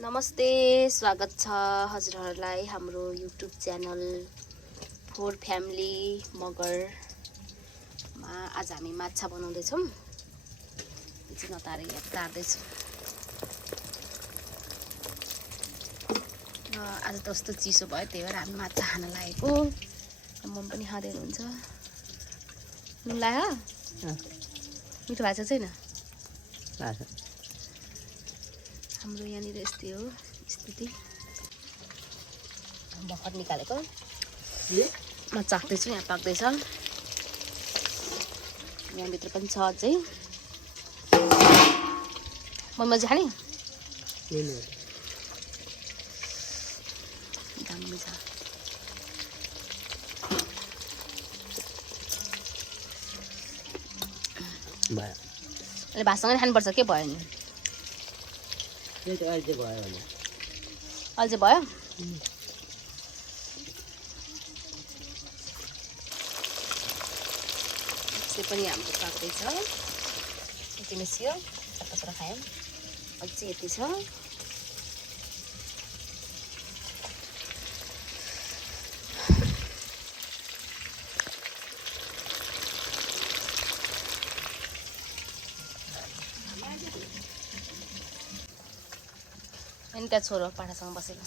नमस्ते, स्वागत छ हजुरहरूलाई हाम्रो युट्युब च्यानल फोर फ्यामिली मगरमा। आज हामी माछा बनाउँदैछौँ। एकछिन नतारे तार्दैछु। आज त कस्तो चिसो भयो, त्यही भएर हामी माछा खान लागेको। मम पनि खाँदै हुनुहुन्छ। नुन लाग्यो? मिठो भएको छैन? हाम्रो यहाँनिर यस्तै हो स्थिति। भर्खर निकालेको म चाख्दैछु। यहाँ पाक्दैछ। यहाँभित्र पनि छ अझै। मम्मी चाहिँ खाने दामी छ। अहिले भातसँगै खानुपर्छ। के भयो नि? अहिले भयो। यसै पनि हाम्रो पाक्दैछ। यति मिसियो, चटपट खायौँ। अझै यति छ। अनि त्यहाँ छोरो पाठासँग बसेको।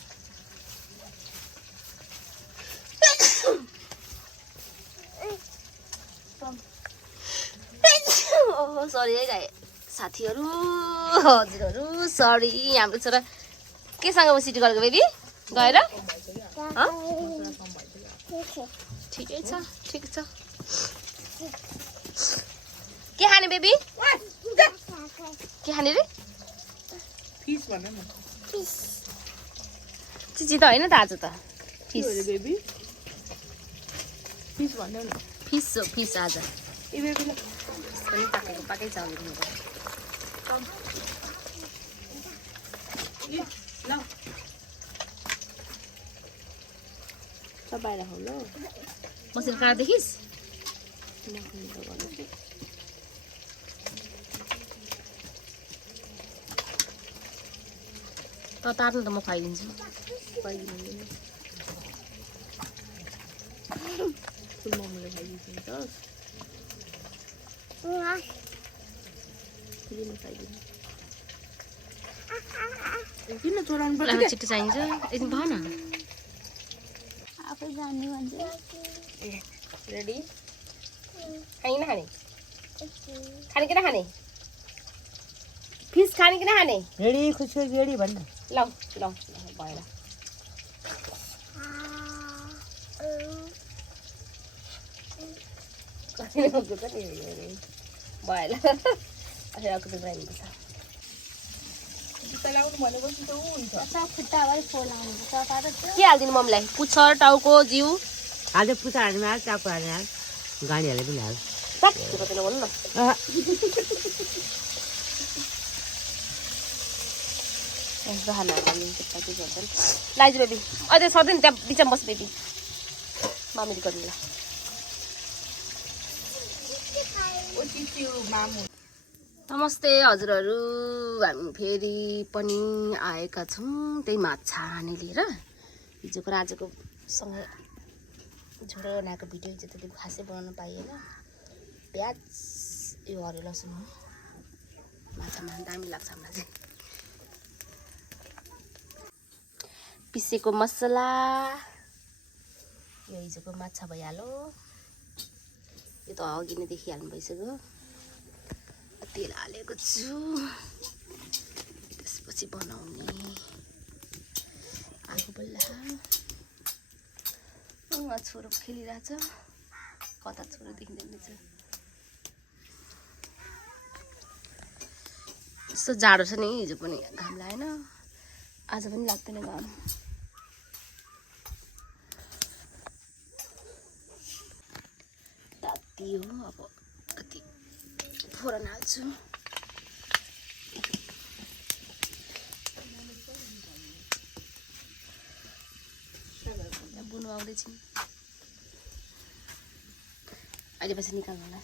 ओहो सरी है गाई साथीहरू, हजुरहरू सरी। हाम्रो छोरा केसँग सिटी गरेको बेबी गएर? ठिकै छ, ठिक छ। के खाने बेबी? के खाने रे? फिस भन न। चिची त होइन त आज त। फिस बेबी फिस भन न। फिस हो, फिस आज। ए बेबीलाई पनि पाकेको पाकै छ। ल सब बाहिर हो ल। बसेर काँडा देखिस्? त तार्नु त म खुवाइदिन्छु। फुल मोमोले खाइदिन्छ किन चोराउनु पर्छ? छिट्टो चाहिन्छ। एकदिन भन न। आफै जान्ने भन्छ। रेडी? खाने कि नखाने? खाने कि नखाने? फिस खाने कि नखाने? रेडी खुसी रेडी भन्न। ल ल भएर भएन। अर्को त चाहिन्छ। के हालिदिनु मम्मीलाई? पुच्छर, टाउको, जिउ हाल्दै पुछा हाल्ने हाल, चाकु हाल्ने हाल, गाडी हाले पनि हाल। भन्नु न। लाइज बेबी अझै सर्दैन। त्यहाँ बिचमा बस बेबी। मामिली गर्नु ल। नमस्ते हजुरहरू, हामी फेरि पनि आएका छौँ त्यही माछा खाने लिएर। हिजोको र आजको सँगै झोडो बनाएको भिडियो हिजो त्यति खासै बनाउनु पाइएन। प्याज यो हरियो लसुन हो। माछामा दामी लाग्छ हामीलाई चाहिँ। पिसेको मसला, यो हिजोको माछा भइहाल्यो। यो त अघि नै देखिहाल्नु भइसक्यो। तेल हालेको छु। त्यसपछि बनाउने आगो बल्ला। उहाँ छोरो खेलिरहेछ। कता छोरो देखिँदैन रहेछ। यस्तो जाडो छ नि। हिजो पनि घाम लागेन, आज पनि लाग्दैन घाम। ताती हो। अब कति फोरन हाल्छु। बुनु आउँदैछ। अहिले पछि निकाल्नु होला।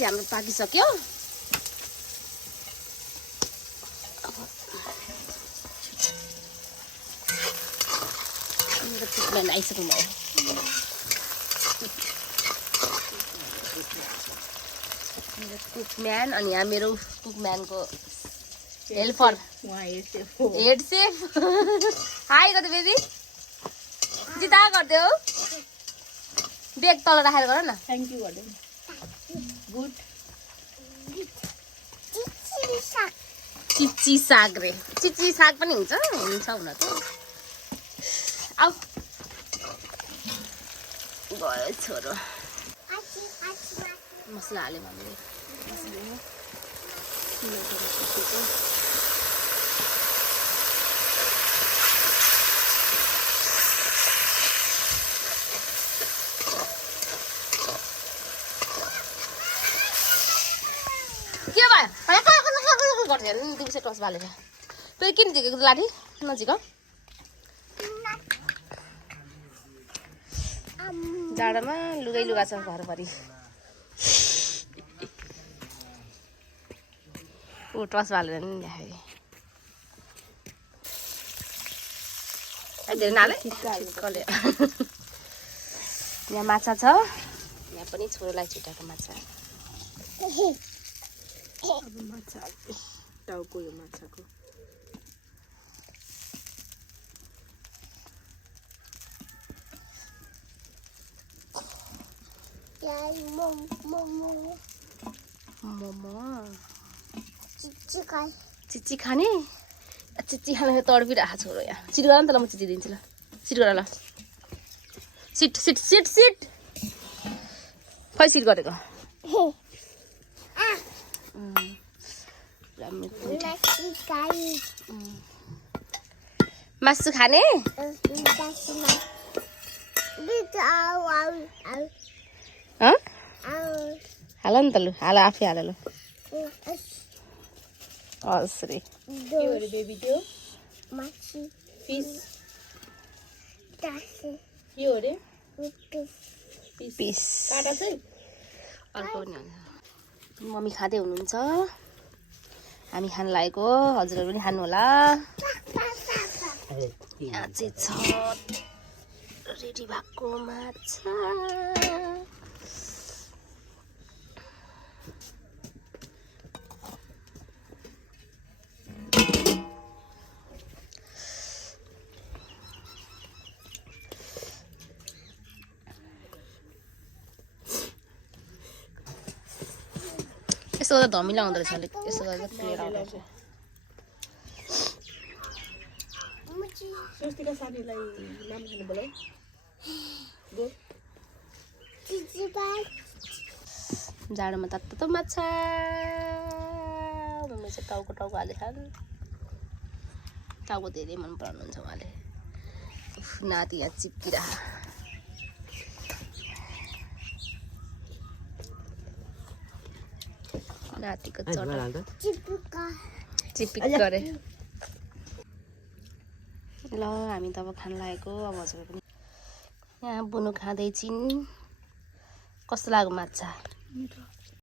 चाहिँ हाम्रो पाकिसक्यो। मेरो कुकम्यान आइसक्नु भयो। मेरो कुकम्यान अनि यहाँ मेरो कुकम्यानको हेल्पर हेड सेफ। हाई गर्दै बेबी जिता गरिदेऊ। बेग तल राखेर गर न। थ्याङ्क यू गर्दै गुड चिची साग रे। चिची साग पनि हुन्छ हुन त। आऊ गयो छोरो। मसला हाल्यो हामीले। के भयो गर्दैन दिउँसो टस बालेर फेरि किन झिकेको लाठी नझिक। जाडोमा लुगै लुगा छ घरभरि। ऊ टस बालेर नि ल्याखेरि धेरै नाले ठिक्कले। यहाँ माछा छ। यहाँ पनि छोरोलाई छुट्याएको माछा। माछा टाउको यो माछाको मोमो चिची खाने। चिची खाने तडपिरहेको छोरो यहाँ। सिट गर नि त ल म चिची दिन्छु ल। सिट गर ल। सिट सिट सिट सिट खै सिट गरेको। मासु खाने हाल नि त लु। हाल आफै हाल लु। असरी बेबी त्यो फिस के हो रे पिस काटा चाहिँ अर्को पनि हुन्छ। मम्मी खाँदै हुनुहुन्छ। हामी खान लागेको। हजुरहरू पनि खानु होला। यहाँ चाहिँ छ रेडी भएको माछा। यस्तो गर्दा धमिलो आउँदो रहेछ अलिक। यस्तो गर्दा क्लियर आउँदो रहेछ। स्वस्तिका साथीलाई नाम लिनु बोलाउ। जाडोमा तातो माछा। मम्मी चाहिँ टाउको हाले खान्। टाउको धेरै मन पराउनुहुन्छ उहाँले। नाति यहाँ चिप्किरह। नातिको चिपिक गरे। ल हामी त अब खान लागेको। अब हजुर पनि यहाँ बुनु खाँदैछिन्। कस्तो लाग्यो माछा?